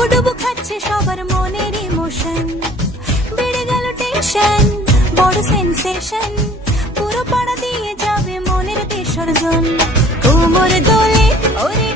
হাবুডুবু খাচ্ছে সবার মনের ইমোশন, বেড়ে গেল টেনশন, বড় সেন্সেশন, পুরো পাড়া দিয়ে যাবে মনের বিসর্জন। কোমর দোলে ওরে